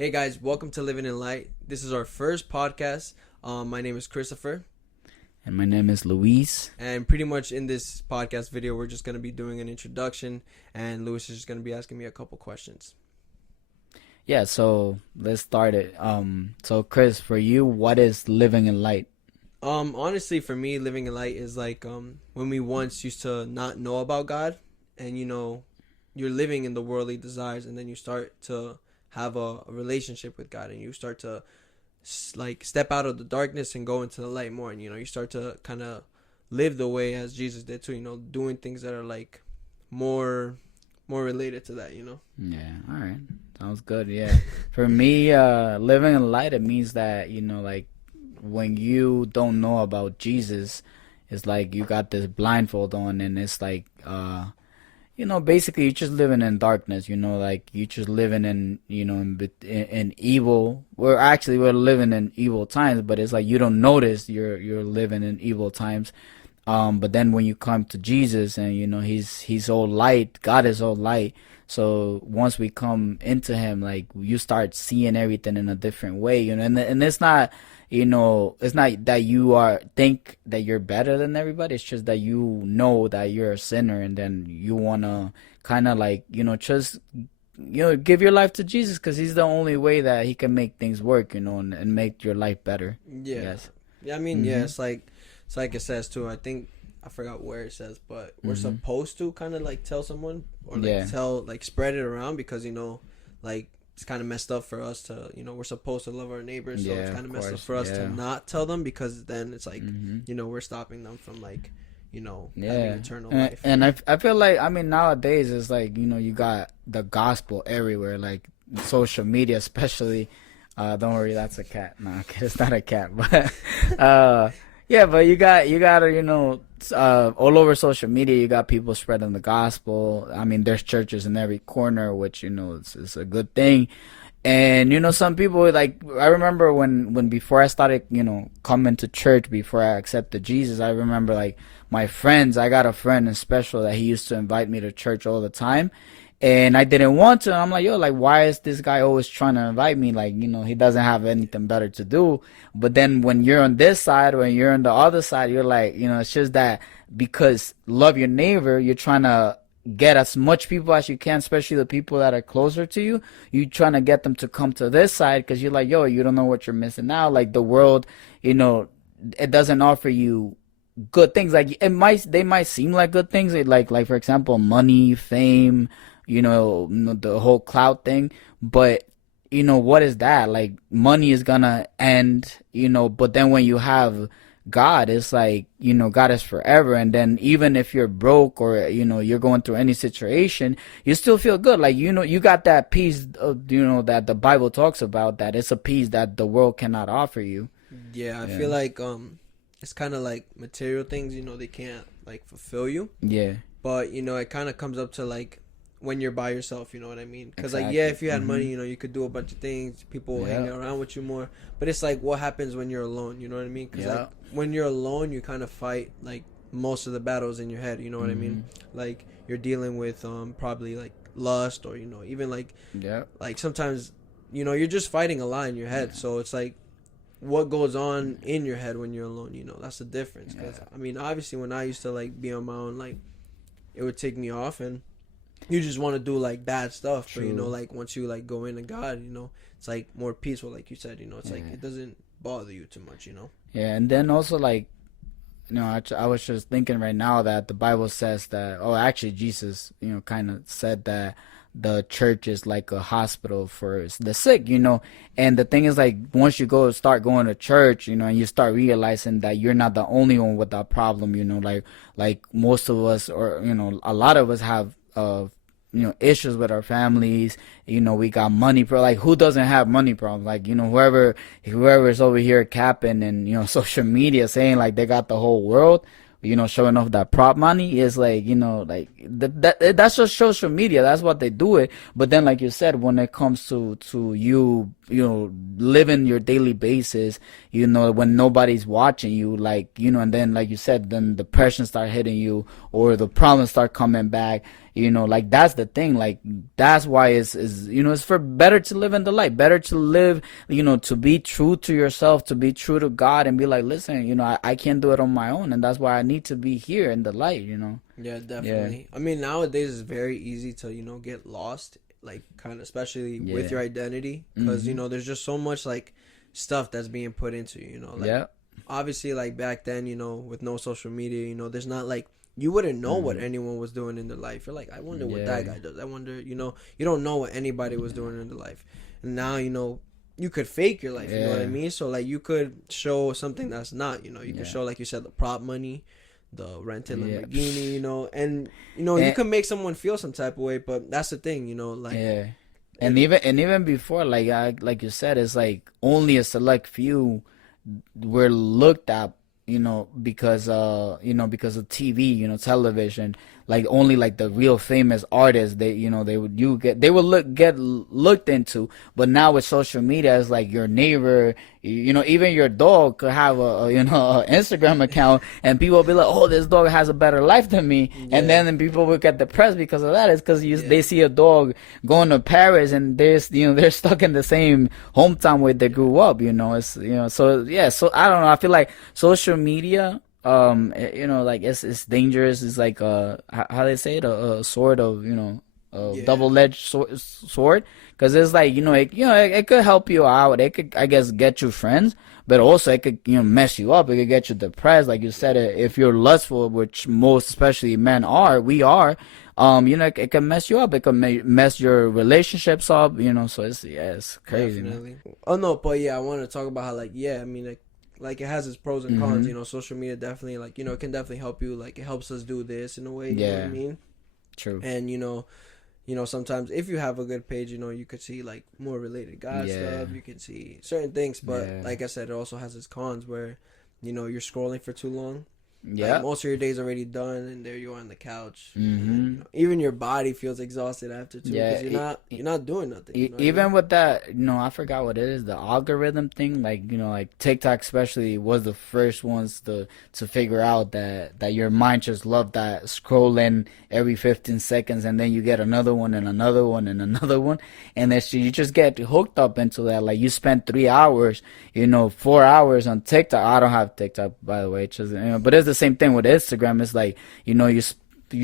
Hey guys, welcome to Living in Light. This is our first podcast. My name is Christopher, And my name is Luis. and pretty much in this podcast video, we're just going to be doing an introduction, and Lewis is just going to be asking me a couple questions. Yeah, so let's start it. So Chris, for you, what is living in light? Honestly, for me, living in light is like when we once used to not know about God, and you're living in the worldly desires, and then you start to have a relationship with God, and you start to like step out of the darkness and go into the light more, and you start to kind of live the way as Jesus did too. Doing things that are like more related to that. Yeah, all right. Sounds good. Yeah. For me, living in light, it means that, like when you don't know about Jesus, it's like you got this blindfold on and it's like basically you're just living in darkness, like you just living in, in evil. We're living in evil times, but it's like you don't notice you're living in evil times. But then when you come to Jesus and he's all light, God is all light. So once we come into him, like you start seeing everything in a different way, and it's not, it's not that you think that you're better than everybody. It's just that you know that you're a sinner, and then you wanna kind of like, just give your life to Jesus because he's the only way that he can make things work, and make your life better. Yeah. Yes. Yeah, I mean, yeah, it's like it says too. I think I forgot where it says, but we're supposed to kind of like tell someone or like spread it around because like it's kind of messed up for us to we're supposed to love our neighbors, so it's kind of messed up for us to not tell them because then it's like we're stopping them from like having eternal life. And I feel like, I mean, nowadays it's like, you got the gospel everywhere, like social media especially. Don't worry, that's a cat. No, okay, it's not a cat, but yeah, but you gotta all over social media you got people spreading the gospel. I mean, there's churches in every corner, which it's a good thing. And some people, like, I remember when before I started coming to church, before I accepted Jesus, I remember like my friends. I got a friend in special that he used to invite me to church all the time. And I didn't want to. I'm like, yo, like, why is this guy always trying to invite me? Like, he doesn't have anything better to do. But then when you're on this side, when you're on the other side, you're like, it's just that because love your neighbor, you're trying to get as much people as you can, especially the people that are closer to you. You're trying to get them to come to this side because you're like, yo, you don't know what you're missing out. Like the world, it doesn't offer you good things. Like they might seem like good things, like for example, money, fame, the whole clout thing. But what is that? Like money is gonna end, but then when you have God, it's like, God is forever. And then even if you're broke or, you're going through any situation, you still feel good. Like, you got that peace, that the Bible talks about, that it's a peace that the world cannot offer you. Yeah, I feel like it's kind of like material things, they can't like fulfill you. Yeah. But, it kind of comes up to like when you're by yourself, you know what I mean? Because Exactly. like, yeah, if you had money, you could do a bunch of things. People will hang around with you more. But it's like, what happens when you're alone? You know what I mean? Because like when you're alone, you kind of fight like most of the battles in your head. You know what I mean? Like you're dealing with probably like lust or even like like sometimes you're just fighting a lot in your head. So it's like what goes on in your head when you're alone. That's the difference. Because I mean, obviously, when I used to like be on my own, like it would take me off and you just want to do like bad stuff. True. But like once you like go into God, it's like more peaceful, like you said. It's like it doesn't bother you too much. Yeah, and then also like I was just thinking right now that the Bible says that, actually Jesus kind of said that the church is like a hospital for the sick. And the thing is, like, once you start going to church, and you start realizing that you're not the only one with that problem. Like most of us, or a lot of us have issues with our families. We got money like, who doesn't have money problems? Like, whoever is over here capping and social media saying like they got the whole world, showing off that prop money is like, like that's just social media. That's what they do it. But then, like you said, when it comes to you living your daily basis, when nobody's watching you, like, and then, like you said, then depression start hitting you or the problems start coming back. You know, like that's the thing. Like that's why it's you know, it's for better to live in the light, better to live, you know, to be true to yourself, to be true to God, and be like, listen, you know, I can't do it on my own, and that's why I need to be here in the light. You know. Yeah, definitely. Yeah. I mean, nowadays it's very easy to, you know, get lost, like kind of, especially with your identity, because you know, there's just so much like stuff that's being put into you. You know, like obviously, like back then, you know, with no social media, you know, there's not like. You wouldn't know what anyone was doing in their life. You're like, I wonder what that guy does. I wonder, you know, you don't know what anybody was doing in their life. And now, you know, you could fake your life, you know what I mean? So, like, you could show something that's not, you know, you could show, like you said, the prop money, the rented Lamborghini, you know, and, you know, you can make someone feel some type of way, but that's the thing, you know, like. Yeah. And even before, like you said, it's like only a select few were looked at, you know, because because of TV, you know, television, like only like the real famous artists, they, you know, they would get looked into. But now with social media, it's like your neighbor, you know, even your dog could have a you know, an Instagram account, and people will be like, oh, this dog has a better life than me, and then people will get depressed because of that. It's because they see a dog going to Paris, and they're stuck in the same hometown where they grew up, you know. It's, you know, so I don't know, I feel like social media, you know, like it's dangerous. It's like how they say it, a sword of, you know, a double-edged sword, because it's like, you know, it could help you out, it could, I guess, get you friends, but also it could, you know, mess you up, it could get you depressed, like you said. If you're lustful, which most especially men we are, you know, it can mess you up, it can mess your relationships up, you know. So it's crazy. Definitely. Oh no, but I want to talk about how, like, I mean, like it has its pros and cons, you know. Social media definitely, like, you know, it can definitely help you, like it helps us do this in a way, you know what I mean? True. And you know, sometimes if you have a good page, you know, you could see like more related God stuff, you can see certain things, but like I said, it also has its cons where, you know, you're scrolling for too long. Yeah, like most of your day's already done, and there you are on the couch. And then, you know, even your body feels exhausted after too, because you're not doing nothing. You know even I mean? With that, you know, I forgot what it is, the algorithm thing. Like, you know, like TikTok especially was the first ones to figure out that your mind just loved that scrolling every 15 seconds, and then you get another one and another one and another one, and then you just get hooked up into that. Like, you spend 3 hours, you know, 4 hours on TikTok. I don't have TikTok, by the way, just, you know, but it's the same thing with Instagram. It's like, you know, you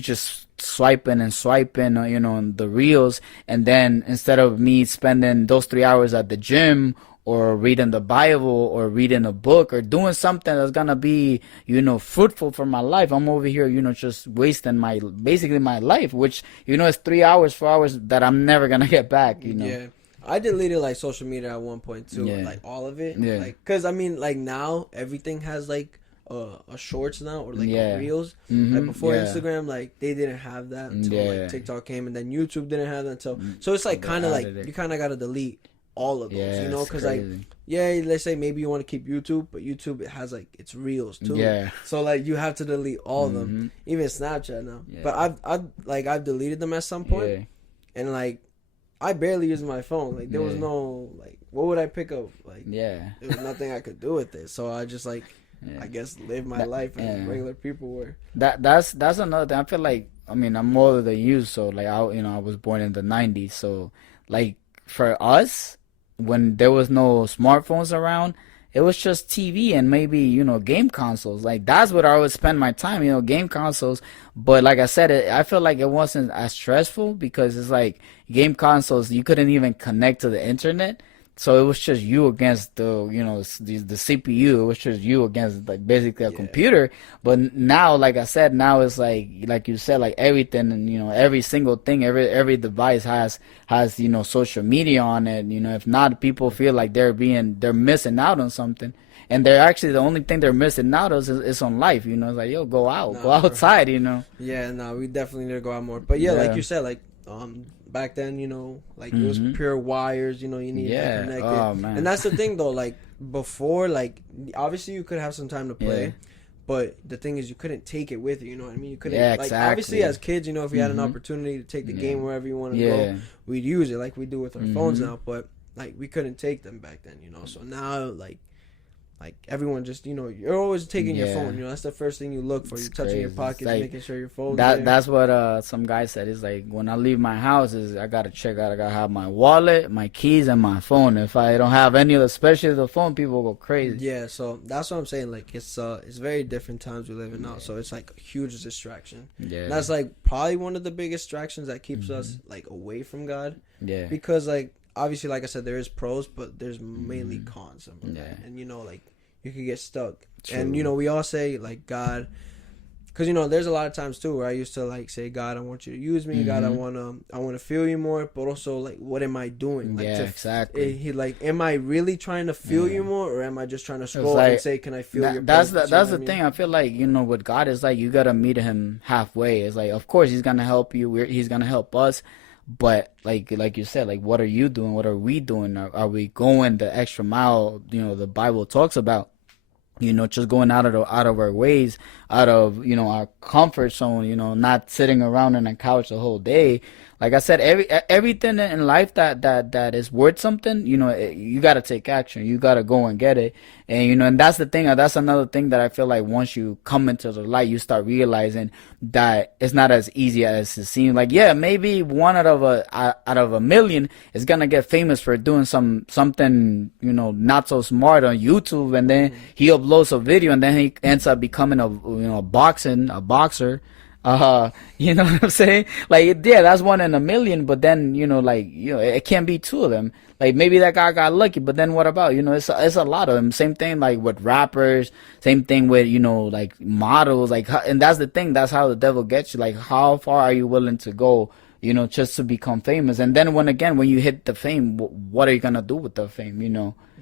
just swiping, you know, on the reels, and then instead of me spending those 3 hours at the gym or reading the Bible or reading a book or doing something that's gonna be, you know, fruitful for my life, I'm over here, you know, just wasting basically my life, which, you know, is 3 hours, 4 hours that I'm never gonna get back, you know. Yeah. I deleted like social media at one point too, like all of it. Yeah. Like, cause I mean, like now everything has like a shorts now, or like reels. Like before Instagram, like they didn't have that until like TikTok came, and then YouTube didn't have that until. So it's like kind of like you kind of gotta delete all of those, you know, because like let's say maybe you want to keep YouTube, but YouTube, it has like its reels too. Yeah. So like you have to delete all of them, even Snapchat now. Yeah. But I've deleted them at some point, and like I barely use my phone. Like there was no, like, what would I pick up? Like there was nothing I could do with it. So I just like I guess live my life as regular people were. That's another thing. I feel like, I mean, I'm older than you, so like I was born in the 90s, so like for us, when there was no smartphones around, it was just TV and maybe, you know, game consoles. Like that's what I would spend my time, you know, game consoles. But like I said, I feel like it wasn't as stressful because it's like game consoles, you couldn't even connect to the internet. So it was just you against the, you know, the CPU. It was just you against like basically a computer. But now, like I said, now it's like you said, like everything, and you know, every single thing, every device has you know, social media on it. You know, if not, people feel like they're missing out on something. And they're actually, the only thing they're missing out is on life. You know, it's like, yo, go out, go outside. You know. Yeah, no, we definitely need to go out more. But like you said, like back then, you know, like it was pure wires, you know, you need to connect it. Oh, man. And that's the thing though, like before, like obviously you could have some time to play, but the thing is you couldn't take it with you, you know what I mean? You couldn't, like obviously as kids, you know, if we had an opportunity to take the game wherever you want to go, we'd use it like we do with our phones now, but like we couldn't take them back then, you know. So now like like everyone just, you're always taking your phone. That's the first thing you look for. You're touching your pockets, like, making sure your phone's there. That's what some guy said. It's like, when I leave my house, I gotta check out. I gotta have my wallet, my keys, and my phone. If I don't have any of the, especially the phone, people go crazy. Yeah, so that's what I'm saying. Like, it's very different times we live in now. So it's like a huge distraction. Yeah, and that's like probably one of the biggest distractions that keeps us like away from God. Yeah, because like, obviously, like I said, there is pros, but there's mainly cons of that. And like, you could get stuck. True. And we all say like, God, because there's a lot of times too where I used to like say, God, I want you to use me. God, I wanna feel you more. But also, like, what am I doing? Like, exactly. Am I really trying to feel you more, or am I just trying to scroll and say, can I feel your presence? That's the thing. I feel like with God, it's like you gotta meet him halfway. It's like, of course he's gonna help you. He's gonna help us. But like you said, like, what are you doing? What are we doing? Are we going the extra mile? The Bible talks about, just going out of our ways, out of our comfort zone. Not sitting around on a couch the whole day. Like I said, everything in life that is worth something, you got to take action. You got to go and get it. And, and that's the thing. That's another thing that I feel like once you come into the light, you start realizing that it's not as easy as it seems. Like, yeah, maybe one out of a million is going to get famous for doing something, not so smart on YouTube. And then he uploads a video and then he ends up becoming a boxer. You know what I'm saying? Like, yeah, that's one in a million, but then, it can't be two of them. Like, maybe that guy got lucky, but then what about, it's a lot of them. Same thing, like, with rappers, same thing with, like, models, like, and that's the thing, that's how the devil gets you. Like, how far are you willing to go, just to become famous? And then when you hit the fame, what are you gonna do with the fame,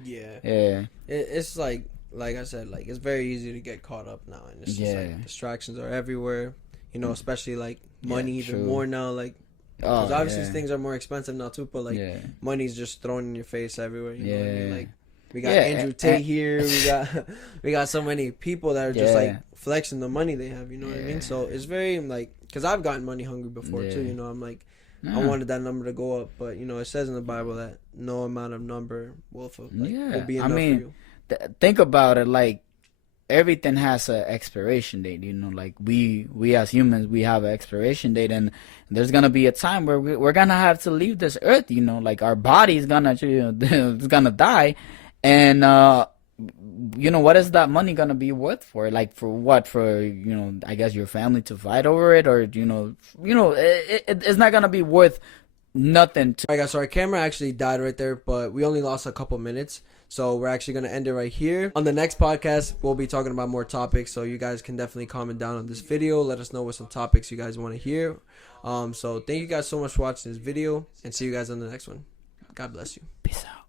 Yeah. It's like I said, like, it's very easy to get caught up now, and it's just like, distractions are everywhere. Especially like money even more now, like, because obviously things are more expensive now too, but like money's just thrown in your face everywhere. You know what I mean? Like, we got Andrew Tate here, we got so many people that are just like flexing the money they have. You know what I mean? So it's very like, because I've gotten money hungry before too. I'm like, I wanted that number to go up, but it says in the Bible that no amount of number will be enough for you. Think about it, like, everything has an expiration date, like we as humans, we have an expiration date, and there's gonna be a time where we're gonna have to leave this earth, like, our body's gonna it's gonna die, and what is that money gonna be worth for? Like, for what? For I guess your family to fight over it, or it's not gonna be worth nothing. Alright guys, so our camera actually died right there, but we only lost a couple minutes, so we're actually going to end it right here. On the next podcast, we'll be talking about more topics, so you guys can definitely comment down on this video. Let us know what some topics you guys want to hear. So thank you guys so much for watching this video, and see you guys on the next one. God bless you. Peace out.